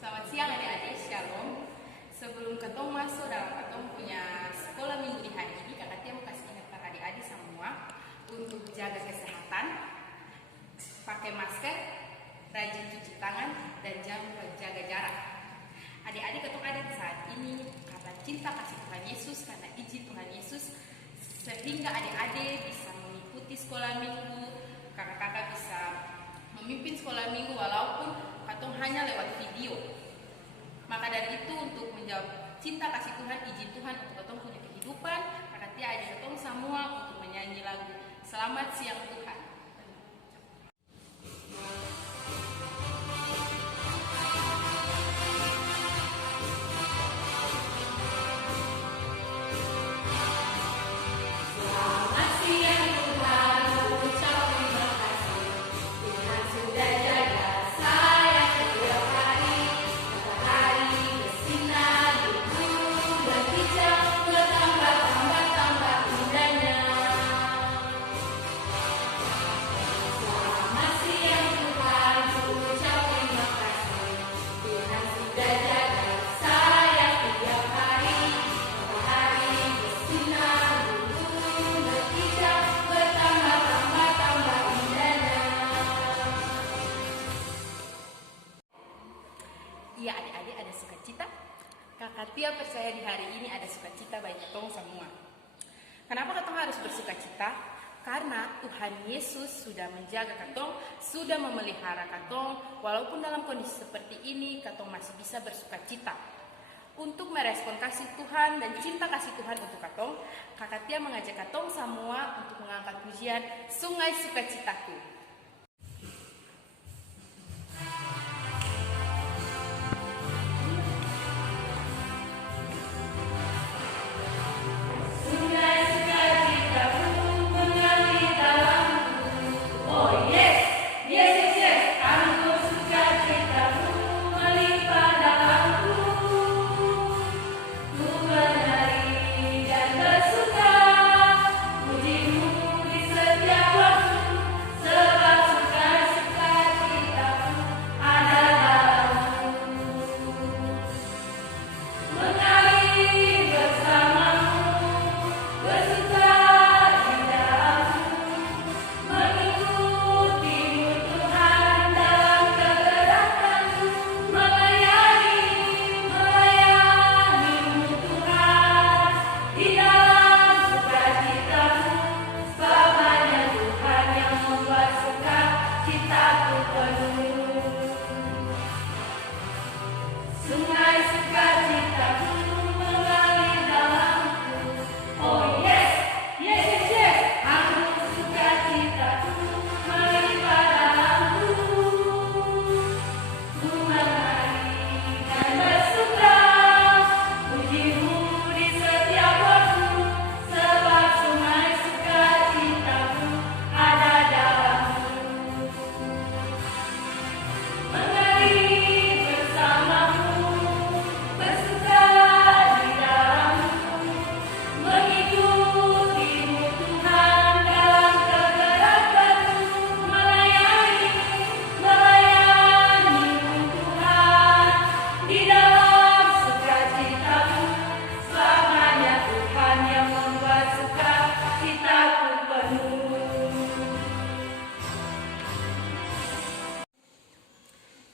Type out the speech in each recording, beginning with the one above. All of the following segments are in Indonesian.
Selamat siang adik-adik, shalom. Sebelum ketong masuk dalam ketong punya sekolah minggu di hari ini, Kakak Tia mau kasih ingatkan adik-adik semua untuk jaga kesehatan, pakai masker, rajin cuci tangan, dan jangan lupa jaga jarak. Adik-adik ketong ada di saat ini karena cinta kasih Tuhan Yesus, karena izin Tuhan Yesus, sehingga adik-adik bisa mengikuti sekolah minggu, kakak-kakak bisa memimpin sekolah minggu walaupun katong hanya lewat video. Maka dari itu, untuk menjawab cinta kasih Tuhan, izin Tuhan untuk katong punya kehidupan, Kakak Tia ajak katong semua untuk menyanyi lagu Selamat Siang Tuhan. Iya adik-adik, ada sukacita. Kakak Tia percaya di hari ini ada sukacita bagi katong semua. Kenapa katong harus bersukacita? Karena Tuhan Yesus sudah menjaga katong, sudah memelihara katong. Walaupun dalam kondisi seperti ini, katong masih bisa bersukacita. Untuk merespon kasih Tuhan dan cinta kasih Tuhan untuk katong, Kakak Tia mengajak katong semua untuk mengangkat pujian Sungai Sukacitaku.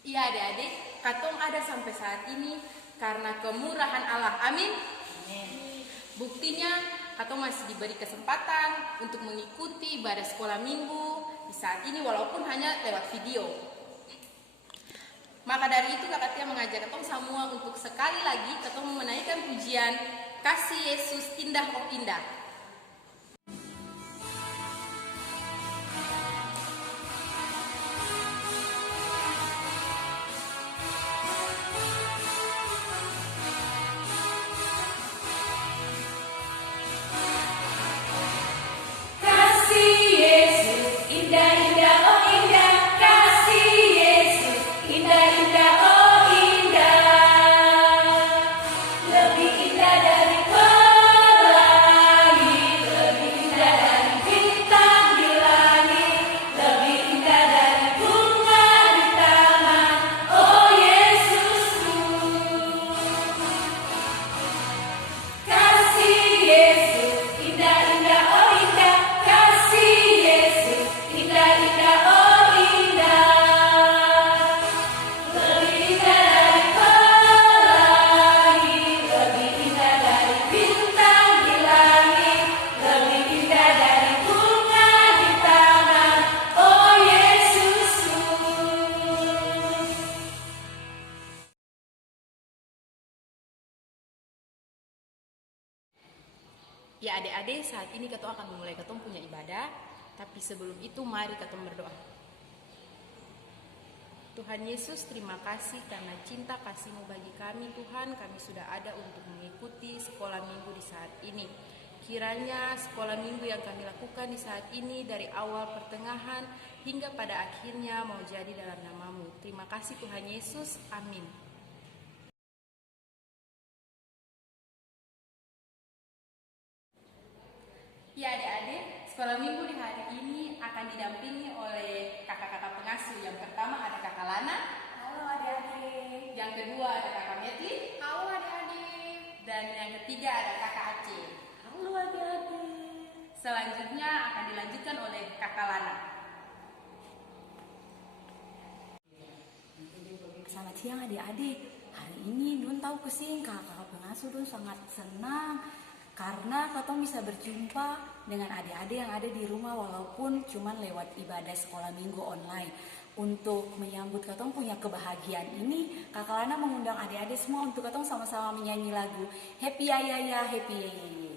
Iya adik-adik, katong ada sampai saat ini karena kemurahan Allah. Amin. Buktinya, katong masih diberi kesempatan untuk mengikuti ibadah sekolah minggu di saat ini walaupun hanya lewat video. Maka dari itu Kakak Tia mengajak katong semua untuk sekali lagi katong menaikkan pujian Kasih Yesus Indah Oh Indah. Lebih indah dari pelangi adik-adik, saat ini kita akan memulai kita punya ibadah. Tapi sebelum itu mari kita berdoa. Tuhan Yesus, terima kasih karena cinta kasih-Mu bagi kami Tuhan. Kami sudah ada untuk mengikuti sekolah minggu di saat ini. Kiranya sekolah minggu yang kami lakukan di saat ini dari awal pertengahan hingga pada akhirnya mau jadi dalam nama-Mu. Terima kasih Tuhan Yesus. Amin. Ya adik-adik, sekolah minggu di hari ini akan didampingi oleh kakak-kakak pengasuh. Yang pertama ada kakak Lana. Halo adik-adik. Yang kedua ada kakak Meti. Halo adik-adik. Dan yang ketiga ada kakak Aceh. Halo adik-adik. Selanjutnya akan dilanjutkan oleh kakak Lana. Selamat siang adik-adik. Hari ini Dun tahu kesini kakak pengasuh Dun sangat senang karena katong bisa berjumpa dengan adik-adik yang ada di rumah walaupun cuman lewat ibadah sekolah minggu online. Untuk menyambut katong punya kebahagiaan ini, Kakak Lana mengundang adik-adik semua untuk katong sama-sama menyanyi lagu Happy Ya Ya Ya Happy Ya Ya Ya.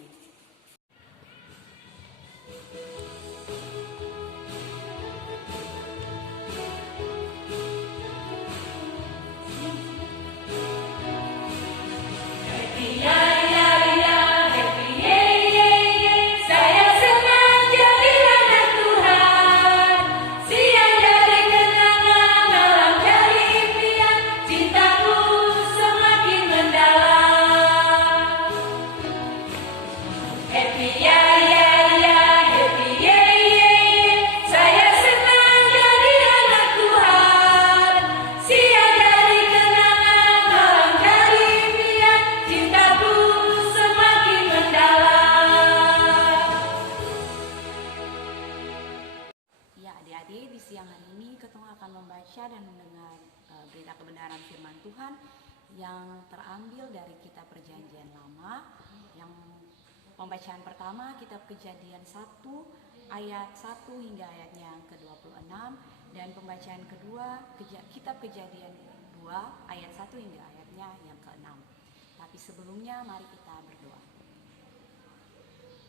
Adik-adik, di siang hari ini ketemu akan membaca dan mendengar berita kebenaran firman Tuhan yang terambil dari kitab Perjanjian Lama. Yang pembacaan pertama kitab Kejadian 1 ayat 1 hingga ayatnya yang ke-26 dan pembacaan kedua kitab Kejadian 2 ayat 1 hingga ayatnya yang ke-6. Tapi sebelumnya mari kita berdoa.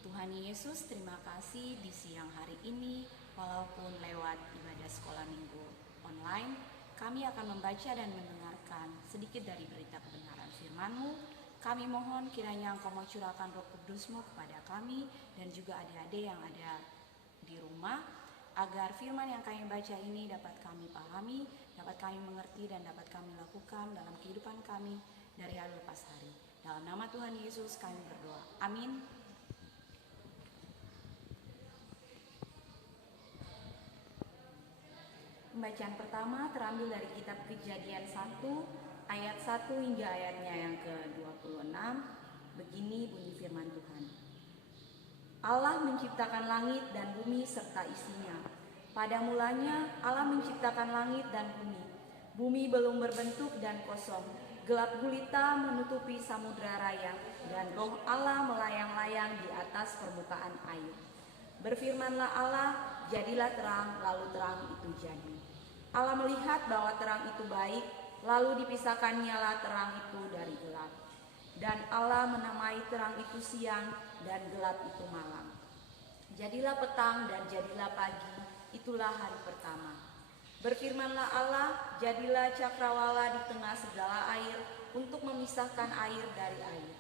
Tuhan Yesus, terima kasih di siang hari ini. Walaupun lewat ibadah sekolah minggu online, kami akan membaca dan mendengarkan sedikit dari berita kebenaran firman-Mu. Kami mohon kiranya Engkau mau curahkan Roh Kudus-Mu kepada kami dan juga adik-adik yang ada di rumah, agar firman yang kami baca ini dapat kami pahami, dapat kami mengerti dan dapat kami lakukan dalam kehidupan kami dari hari lepas hari. Dalam nama Tuhan Yesus kami berdoa. Amin. Pembacaan pertama terambil dari kitab Kejadian 1 ayat 1 hingga ayatnya yang ke-26. Begini bunyi firman Tuhan. Allah menciptakan langit dan bumi serta isinya. Pada mulanya Allah menciptakan langit dan bumi. Bumi belum berbentuk dan kosong. Gelap gulita menutupi samudra raya dan roh Allah melayang-layang di atas permukaan air. Berfirmanlah Allah, jadilah terang, lalu terang itu jadi. Allah melihat bahwa terang itu baik, lalu dipisahkannyalah terang itu dari gelap. Dan Allah menamai terang itu siang dan gelap itu malam. Jadilah petang dan jadilah pagi, itulah hari pertama. Berfirmanlah Allah, jadilah cakrawala di tengah segala air untuk memisahkan air dari air.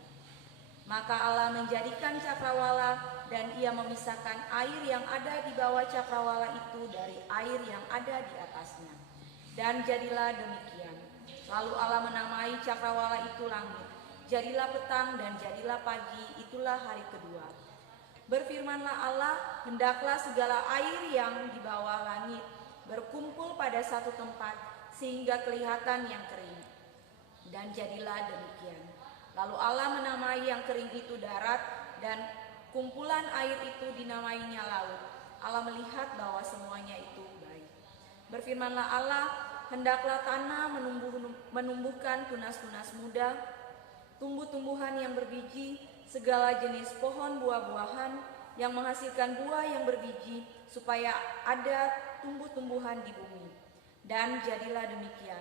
Maka Allah menjadikan cakrawala dan ia memisahkan air yang ada di bawah cakrawala itu dari air yang ada di atasnya. Dan jadilah demikian. Lalu Allah menamai cakrawala itu langit. Jadilah petang dan jadilah pagi, itulah hari kedua. Berfirmanlah Allah, hendaklah segala air yang di bawah langit berkumpul pada satu tempat sehingga kelihatan yang kering. Dan jadilah demikian. Lalu Allah menamai yang kering itu darat dan kumpulan air itu dinamainya laut. Allah melihat bahwa semuanya itu baik. Berfirmanlah Allah, hendaklah tanah menumbuhkan tunas-tunas muda, tumbuh-tumbuhan yang berbiji, segala jenis pohon buah-buahan yang menghasilkan buah yang berbiji, supaya ada tumbuh-tumbuhan di bumi. Dan jadilah demikian.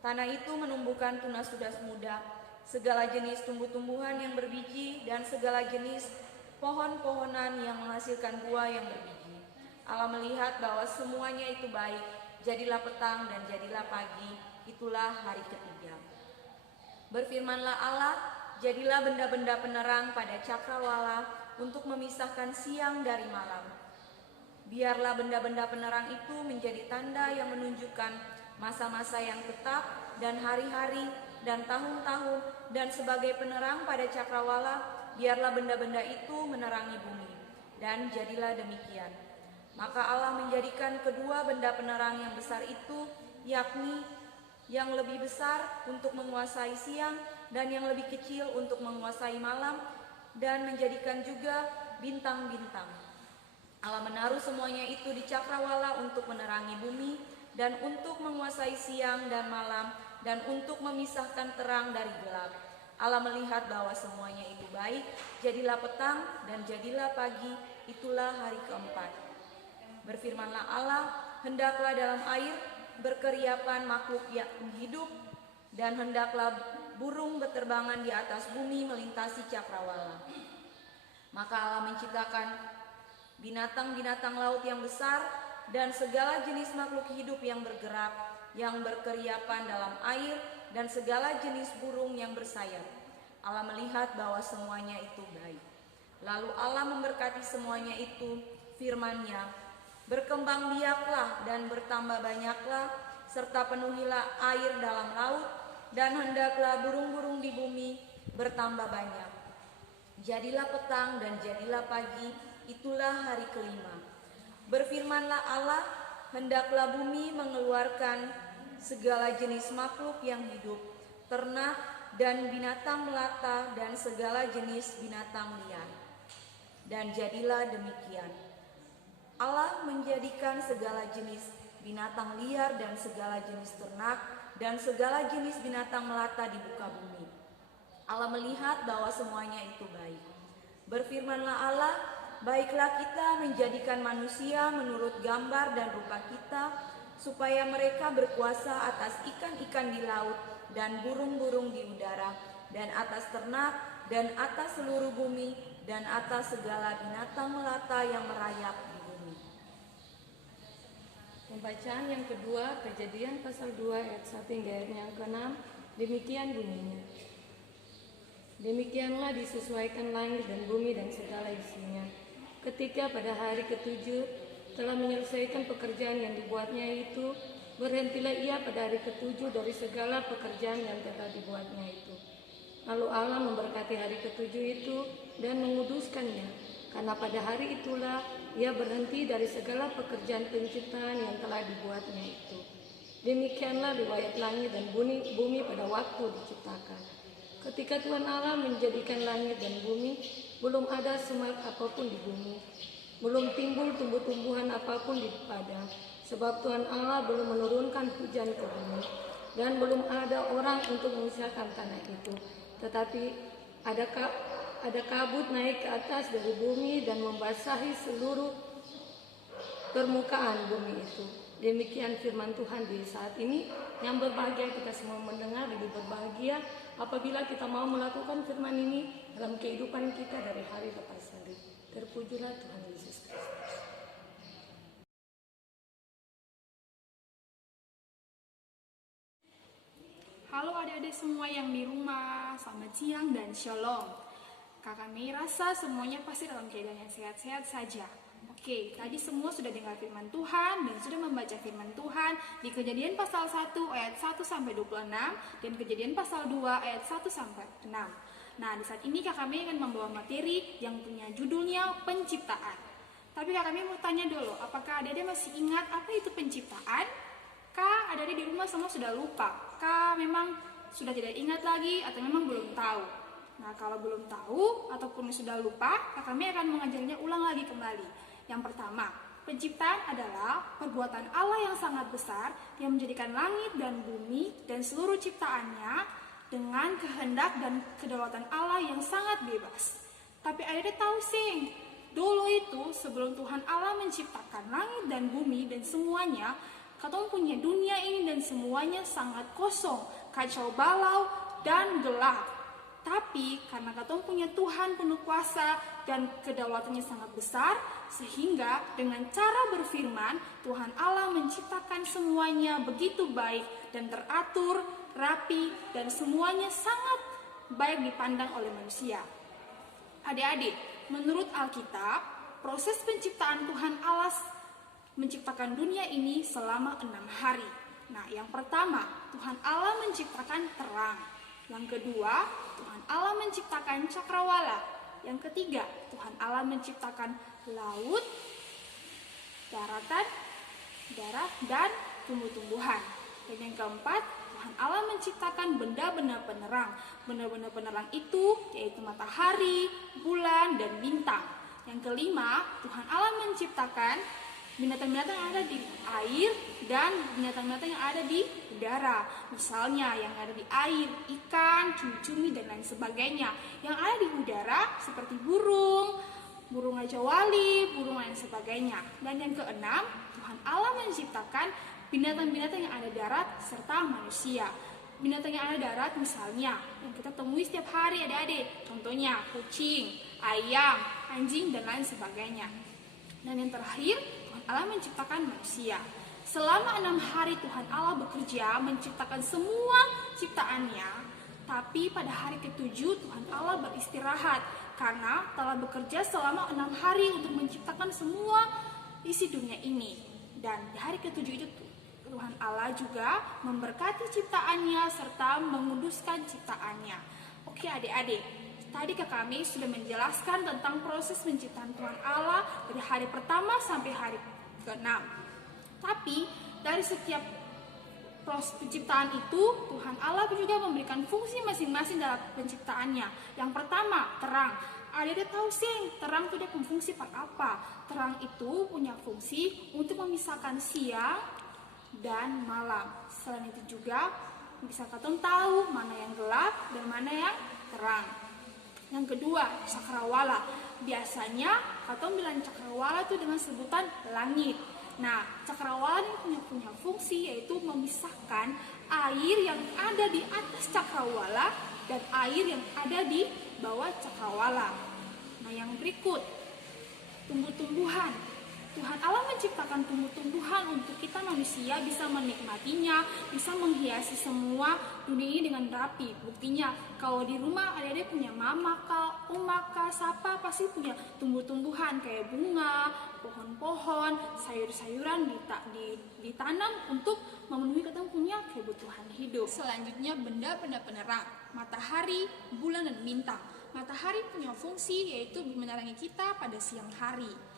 Tanah itu menumbuhkan tunas-tunas muda, segala jenis tumbuh-tumbuhan yang berbiji dan segala jenis pohon-pohonan yang menghasilkan buah yang berbiji. Allah melihat bahwa semuanya itu baik, jadilah petang dan jadilah pagi, itulah hari ketiga. Berfirmanlah Allah, jadilah benda-benda penerang pada cakrawala untuk memisahkan siang dari malam. Biarlah benda-benda penerang itu menjadi tanda yang menunjukkan masa-masa yang tetap dan hari-hari dan tahun-tahun, dan sebagai penerang pada cakrawala, biarlah benda-benda itu menerangi bumi. Dan jadilah demikian. Maka Allah menjadikan kedua benda penerang yang besar itu, yakni yang lebih besar untuk menguasai siang dan yang lebih kecil untuk menguasai malam, dan menjadikan juga bintang-bintang. Allah menaruh semuanya itu di cakrawala untuk menerangi bumi dan untuk menguasai siang dan malam dan untuk memisahkan terang dari gelap. Allah melihat bahwa semuanya itu baik, jadilah petang dan jadilah pagi, itulah hari keempat. Berfirmanlah Allah, hendaklah dalam air berkeriapan makhluk yang hidup, dan hendaklah burung berterbangan di atas bumi melintasi cakrawala. Maka Allah menciptakan binatang-binatang laut yang besar dan segala jenis makhluk hidup yang bergerak, yang berkeriapan dalam air, dan segala jenis burung yang bersayap. Allah melihat bahwa semuanya itu baik. Lalu Allah memberkati semuanya itu, firman-Nya, berkembang biaklah dan bertambah banyaklah, serta penuhilah air dalam laut, dan hendaklah burung-burung di bumi bertambah banyak. Jadilah petang dan jadilah pagi, itulah hari kelima. Berfirmanlah Allah, hendaklah bumi mengeluarkan segala jenis makhluk yang hidup, ternak dan binatang melata dan segala jenis binatang liar. Dan jadilah demikian. Allah menjadikan segala jenis binatang liar dan segala jenis ternak dan segala jenis binatang melata di muka bumi. Allah melihat bahwa semuanya itu baik. Berfirmanlah Allah, baiklah kita menjadikan manusia menurut gambar dan rupa kita, supaya mereka berkuasa atas ikan-ikan di laut dan burung-burung di udara, dan atas ternak, dan atas seluruh bumi, dan atas segala binatang melata yang merayap di bumi. Pembacaan yang kedua, Kejadian pasal 2 ayat 1 hingga ayat yang ke-6, demikian bunyinya. Demikianlah disesuaikan langit dan bumi dan segala isinya. Ketika pada hari ketujuh telah menyelesaikan pekerjaan yang dibuatnya itu, berhentilah ia pada hari ketujuh dari segala pekerjaan yang telah dibuatnya itu. Lalu Allah memberkati hari ketujuh itu dan menguduskannya, karena pada hari itulah ia berhenti dari segala pekerjaan penciptaan yang telah dibuatnya itu. Demikianlah riwayat langit dan bumi pada waktu diciptakan. Ketika Tuhan Allah menjadikan langit dan bumi, belum ada semak apapun di bumi, belum timbul tumbuh-tumbuhan apapun di padang, sebab Tuhan Allah belum menurunkan hujan ke bumi, dan belum ada orang untuk mengusahakan tanah itu. Tetapi ada kabut naik ke atas dari bumi dan membasahi seluruh permukaan bumi itu. Demikian firman Tuhan di saat ini. Yang berbahagia kita semua mendengar, lebih berbahagia apabila kita mau melakukan firman ini dalam kehidupan kita dari hari lepas hari. Terpujilah Tuhan Yesus Kristus. Halo adik-adik semua yang di rumah, selamat siang dan shalom. Kakak Mei rasa semuanya pasti dalam keadaan yang sehat-sehat saja. Oke, tadi semua sudah dengar firman Tuhan dan sudah membaca firman Tuhan di Kejadian pasal 1 ayat 1 sampai 26 dan Kejadian pasal 2 ayat 1 sampai 6. Nah, di saat ini Kakak Mei akan membawa materi yang punya judulnya penciptaan. Tapi Kakak Mei mau tanya dulu, apakah adik-adik masih ingat apa itu penciptaan? Kah adik-adik di rumah semua sudah lupa? Kah memang sudah tidak ingat lagi atau memang belum tahu? Nah, kalau belum tahu ataupun sudah lupa, Kakak Mei akan mengajarnya ulang lagi kembali. Yang pertama, penciptaan adalah perbuatan Allah yang sangat besar yang menjadikan langit dan bumi dan seluruh ciptaannya dengan kehendak dan kedaulatan Allah yang sangat bebas. Tapi adik-adik tahu sih, dulu itu sebelum Tuhan Allah menciptakan langit dan bumi dan semuanya, katong punya dunia ini dan semuanya sangat kosong, kacau balau, dan gelap. Tapi karena katong punya Tuhan penuh kuasa dan kedaulatannya sangat besar, sehingga dengan cara berfirman, Tuhan Allah menciptakan semuanya begitu baik dan teratur, rapi, dan semuanya sangat baik dipandang oleh manusia. Adik-adik, menurut Alkitab, proses penciptaan Tuhan Allah menciptakan dunia ini selama 6 hari. Nah, yang pertama, Tuhan Allah menciptakan terang. Yang kedua, Tuhan Allah menciptakan cakrawala. Yang ketiga, Tuhan Allah menciptakan laut, daratan, darat, dan tumbuh-tumbuhan. Dan yang keempat, Tuhan Allah menciptakan benda-benda penerang. Benda-benda penerang itu yaitu matahari, bulan, dan bintang. Yang kelima, Tuhan Allah menciptakan binatang-binatang yang ada di air dan binatang-binatang yang ada di udara. Misalnya yang ada di air, ikan, cumi-cumi, dan lain sebagainya. Yang ada di udara seperti burung raja wali, burung lain sebagainya. Dan yang keenam, Tuhan Allah menciptakan binatang-binatang yang ada darat serta manusia. Binatang yang ada darat misalnya yang kita temui setiap hari adik-adik. Contohnya kucing, ayam, anjing, dan lain sebagainya. Dan yang terakhir, Tuhan Allah menciptakan manusia. Selama 6 hari Tuhan Allah bekerja menciptakan semua ciptaannya, tapi pada hari ke-7 Tuhan Allah beristirahat karena telah bekerja selama 6 hari untuk menciptakan semua isi dunia ini. Dan di hari ke-7 itu Tuhan Allah juga memberkati ciptaannya serta menguduskan ciptaannya. Oke adik-adik, tadi kami sudah menjelaskan tentang proses penciptaan Tuhan Allah dari hari pertama sampai hari ke-6. Tapi dari setiap proses penciptaan itu, Tuhan Allah juga memberikan fungsi masing-masing dalam penciptaannya. Yang pertama, terang. Adik-adik tahu sih, terang itu dia berfungsi apa? Terang itu punya fungsi untuk memisahkan siang dan malam. Selain itu juga bisa kita tahu mana yang gelap dan mana yang terang. Yang kedua, cakrawala. Biasanya katong bilang cakrawala itu dengan sebutan langit. Nah, cakrawala ini punya fungsi yaitu memisahkan air yang ada di atas cakrawala dan air yang ada di bawah cakrawala. Nah, yang berikut, tumbuh-tumbuhan. Tuhan Allah menciptakan tumbuh-tumbuhan untuk kita manusia bisa menikmatinya, bisa menghiasi semua dunia ini dengan rapi. Buktinya, kalau di rumah adik-adik punya mama kah, oma kah, siapa pasti punya tumbuh-tumbuhan kayak bunga, pohon-pohon, sayur-sayuran ditanam untuk memenuhi kita punya kebutuhan hidup. Selanjutnya, benda-benda penerang, matahari, bulan, dan bintang. Matahari punya fungsi yaitu menerangi kita pada siang hari.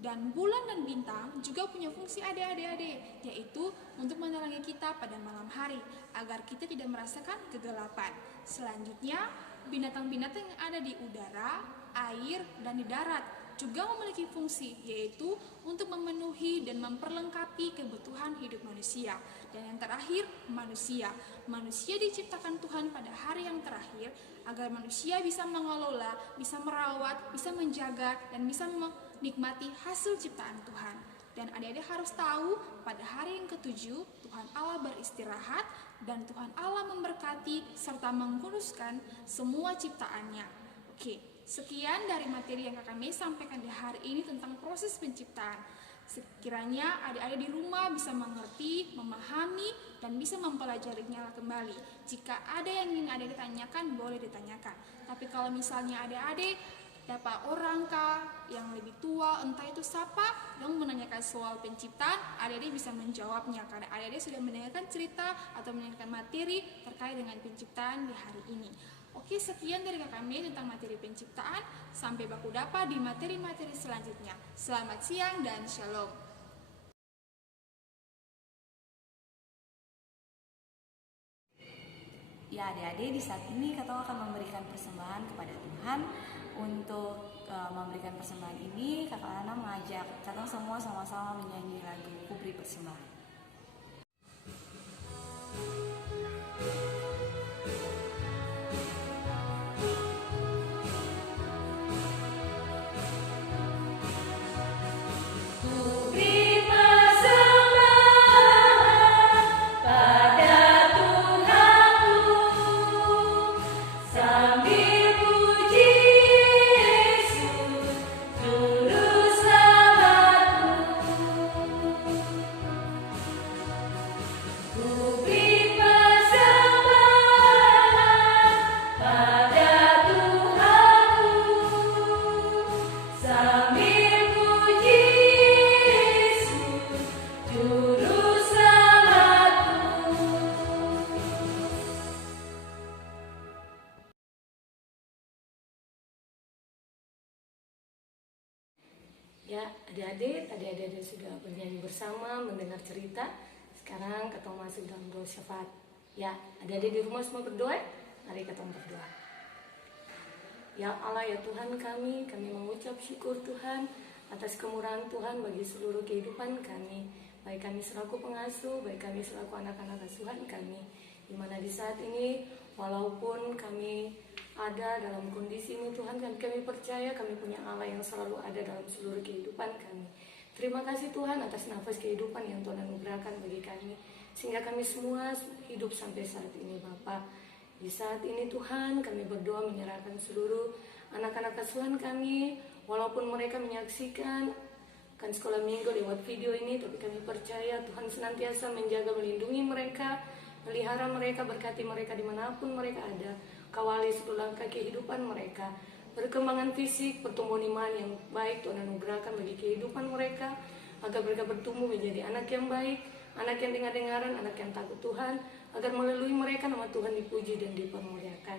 Dan bulan dan bintang juga punya fungsi adik-adik, yaitu untuk menerangi kita pada malam hari, agar kita tidak merasakan kegelapan. Selanjutnya, binatang-binatang yang ada di udara, air, dan di darat juga memiliki fungsi, yaitu untuk memenuhi dan memperlengkapi kebutuhan hidup manusia. Dan yang terakhir, manusia. Manusia diciptakan Tuhan pada hari yang terakhir, agar manusia bisa mengelola, bisa merawat, bisa menjaga, dan bisa menikmati hasil ciptaan Tuhan. Dan adik-adik harus tahu, pada hari yang ke-7, Tuhan Allah beristirahat, dan Tuhan Allah memberkati serta menguruskan semua ciptaannya. Oke, sekian dari materi yang kami sampaikan di hari ini tentang proses penciptaan. Sekiranya adik-adik di rumah bisa mengerti, memahami, dan bisa mempelajarinya kembali. Jika ada yang ingin adik-adik tanyakan, boleh ditanyakan. Tapi kalau misalnya adik-adik dapat orang kah yang lebih tua, entah itu siapa yang menanyakan soal penciptaan, adik-adik bisa menjawabnya karena adik-adik sudah mendengarkan cerita atau mendengarkan materi terkait dengan penciptaan di hari ini. Oke, sekian dari kami tentang materi penciptaan. Sampai baku dapat di materi-materi selanjutnya. Selamat siang dan shalom. Ya adik-adik, di saat ini kita akan memberikan persembahan kepada Tuhan. Untuk memberikan persembahan ini, Kakak Nana mengajak kita semua sama-sama menyanyi lagu Kuberi Persembahan. Pada Tuhanku, Ya, adik-adik sudah bernyanyi bersama, mendengar cerita. Sekarang kita masuk dalam doa syafaat. Ya, adik-adik di rumah semua berdoa. Mari kita berdoa. Ya Allah, ya Tuhan kami mengucap syukur Tuhan atas kemurahan Tuhan bagi seluruh kehidupan kami. Baik kami selaku pengasuh, baik kami selaku anak-anak asuhan kami. Di mana di saat ini, walaupun kami ada dalam kondisi ini Tuhan, kami percaya kami punya Allah yang selalu ada dalam seluruh kehidupan kami. Terima kasih Tuhan atas nafas kehidupan yang Tuhan anugerahkan bagi kami, sehingga kami semua hidup sampai saat ini Bapa. Di saat ini Tuhan, kami berdoa menyerahkan seluruh anak-anak asuhan kami, walaupun mereka menyaksikan kan sekolah minggu lewat video ini, tapi kami percaya Tuhan senantiasa menjaga, melindungi mereka, melihara mereka, berkati mereka dimanapun mereka ada. Kawali seluruh langkah kehidupan mereka, perkembangan fisik, pertumbuhan iman yang baik Tuhan anugerahkan bagi kehidupan mereka, agar mereka bertumbuh menjadi anak yang baik, anak yang dengar-dengaran, anak yang takut Tuhan, agar melalui mereka nama Tuhan dipuji dan dipermuliakan.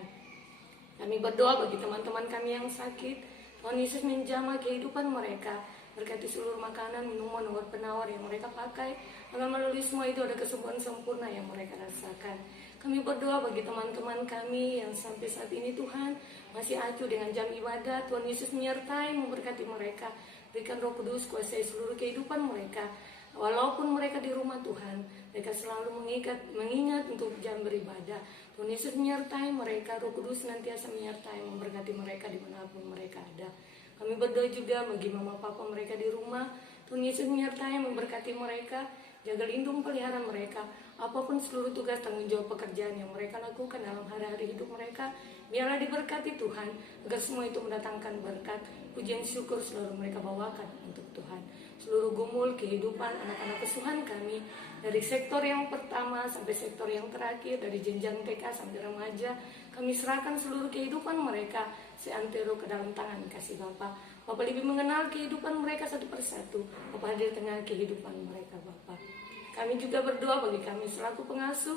Kami berdoa bagi teman-teman kami yang sakit, Tuhan Yesus menjamah kehidupan mereka, berkati seluruh makanan, minuman, obat penawar yang mereka pakai, agar melalui semua itu ada kesembuhan sempurna yang mereka rasakan. Kami berdoa bagi teman-teman kami yang sampai saat ini Tuhan masih acuh dengan jam ibadat. Tuhan Yesus menyertai, memberkati mereka. Berikan Roh Kudus kuasai seluruh kehidupan mereka. Walaupun mereka di rumah Tuhan, mereka selalu mengingat untuk jam beribadah. Tuhan Yesus menyertai mereka, Roh Kudus senantiasa menyertai, memberkati mereka dimanapun mereka ada. Kami berdoa juga bagi mama papa mereka di rumah. Tuhan Yesus menyertai, memberkati mereka, jaga lindung pelihara mereka. Apapun seluruh tugas tanggung jawab pekerjaan yang mereka lakukan dalam hari-hari hidup mereka, biarlah diberkati Tuhan, agar semua itu mendatangkan berkat, pujian syukur selalu mereka bawakan untuk Tuhan. Seluruh gumul kehidupan anak-anak asuhan kami, dari sektor yang pertama sampai sektor yang terakhir, dari jenjang TK sampai remaja, kami serahkan seluruh kehidupan mereka seantero ke dalam tangan kasih Bapa. Bapa lebih mengenal kehidupan mereka satu persatu. Bapa hadir di tengah kehidupan mereka Bapa. Kami juga berdoa bagi kami selaku pengasuh,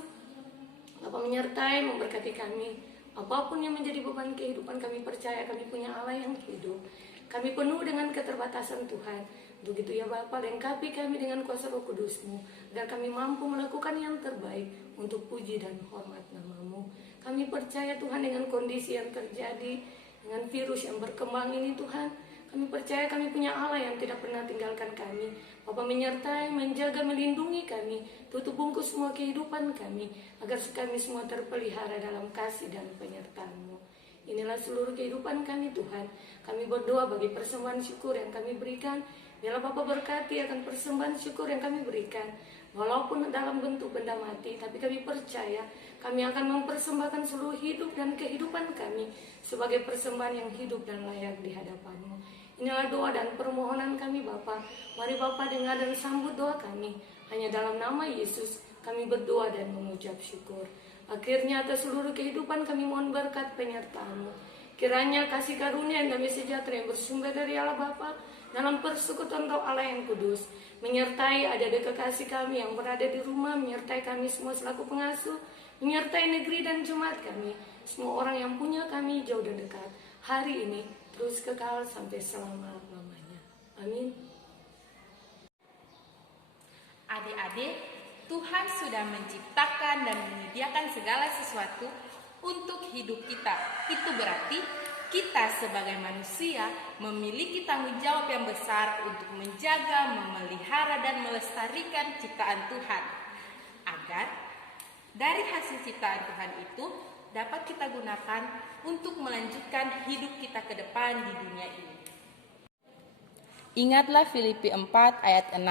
Bapa menyertai, memberkati kami. Apapun yang menjadi beban kehidupan, kami percaya kami punya Allah yang hidup. Kami penuh dengan keterbatasan Tuhan. Untuk itu ya Bapa, lengkapi kami dengan kuasa Roh Kudus-Mu, agar kami mampu melakukan yang terbaik untuk puji dan hormat nama-Mu. Kami percaya Tuhan dengan kondisi yang terjadi, dengan virus yang berkembang ini Tuhan, kami percaya kami punya Allah yang tidak pernah tinggalkan kami. Bapa menyertai, menjaga, melindungi kami, tutup bungkus semua kehidupan kami, agar kami semua terpelihara dalam kasih dan penyertaan-Mu. Inilah seluruh kehidupan kami Tuhan. Kami berdoa bagi persembahan syukur yang kami berikan. Biarlah Bapa berkati akan persembahan syukur yang kami berikan. Walaupun dalam bentuk benda mati, tapi kami percaya kami akan mempersembahkan seluruh hidup dan kehidupan kami sebagai persembahan yang hidup dan layak di hadapan-Mu. Inilah doa dan permohonan kami Bapa. Mari Bapa dengar dan sambut doa kami. Hanya dalam nama Yesus kami berdoa dan mengucap syukur. Akhirnya atas seluruh kehidupan kami mohon berkat penyertaan-Mu. Kiranya kasih karunia dan damai sejahtera yang bersumber dari Allah Bapa dalam persekutuan Roh Allah yang kudus menyertai adik-adik kekasih kami yang berada di rumah, menyertai kami semua selaku pengasuh, menyertai negeri dan jemaat kami, semua orang yang punya kami jauh dan dekat, hari ini terus kekal sampai selama-lamanya. Amin. Adik-adik, Tuhan sudah menciptakan dan menyediakan segala sesuatu untuk hidup kita. Itu berarti kita sebagai manusia memiliki tanggung jawab yang besar untuk menjaga, memelihara, dan melestarikan ciptaan Tuhan, agar dari hasil ciptaan Tuhan itu dapat kita gunakan untuk melanjutkan hidup kita ke depan di dunia ini. Ingatlah Filipi 4 ayat 6.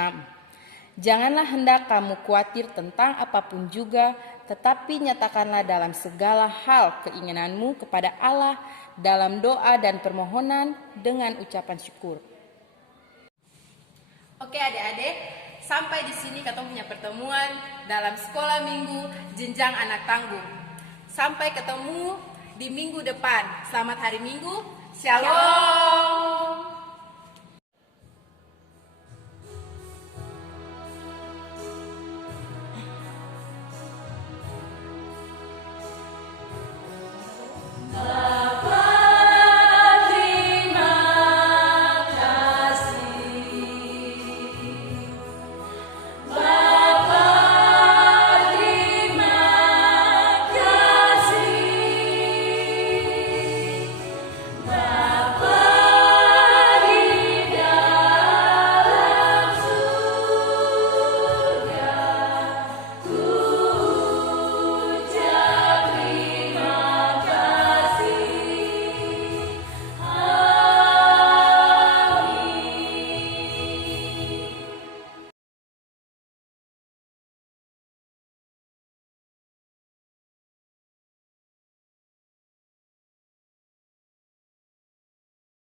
Janganlah hendak kamu khawatir tentang apapun juga, tetapi nyatakanlah dalam segala hal keinginanmu kepada Allah dalam doa dan permohonan dengan ucapan syukur. Oke adik-adik, sampai di sini kita punya pertemuan dalam sekolah minggu jenjang anak tanggung. Sampai ketemu di minggu depan. Selamat hari Minggu. Shalom.